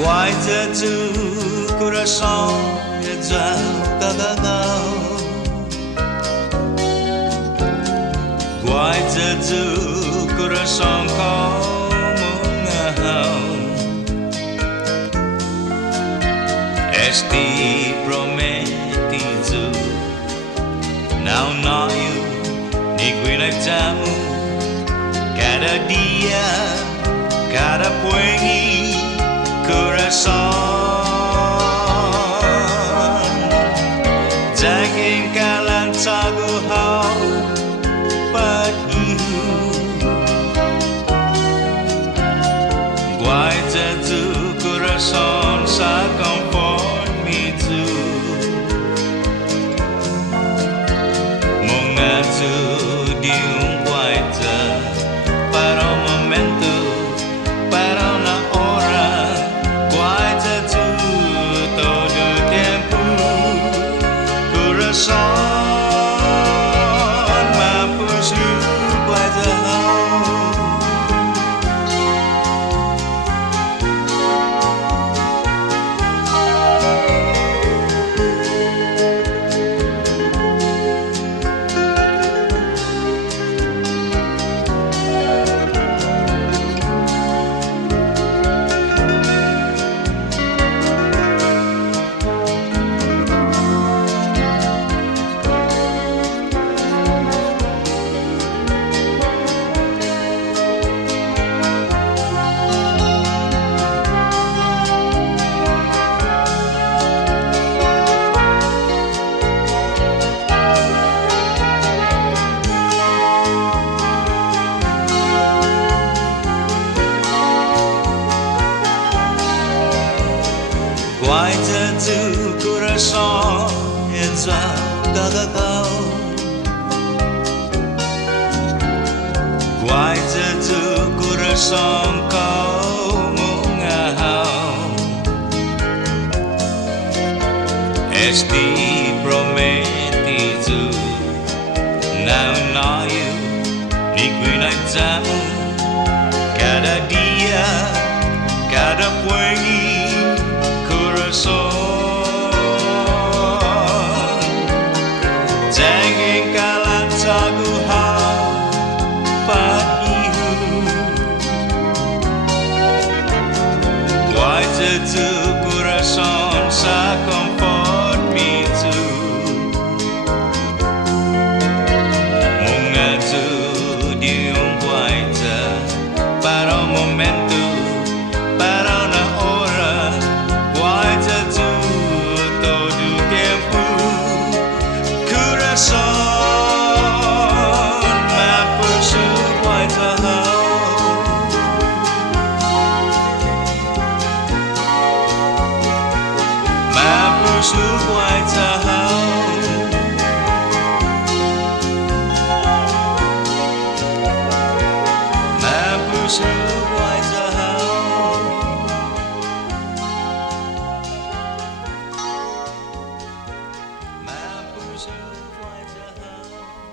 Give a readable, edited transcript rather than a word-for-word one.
Guaiya tu coração e desagagagau. Guaiya tu coração como ngahau. Esti prometido não naio niguinai tamu. Cada dia, cada puengi Corason Daging kalan taguhaw Paghihu Guaiya tu corason sa comfort me too Mga tu di un guaiya Para un momento Para una hora Guaiya tu todo tempo Corason mampus lu guaiya Guaiya tu coração e desagagau. Guaiya tu coração como ngahau. Esti prometido não naio niguinai tamu. Cada dia, cada puengi Corason Daging kalan taguhaw Paghihu Guaiya tu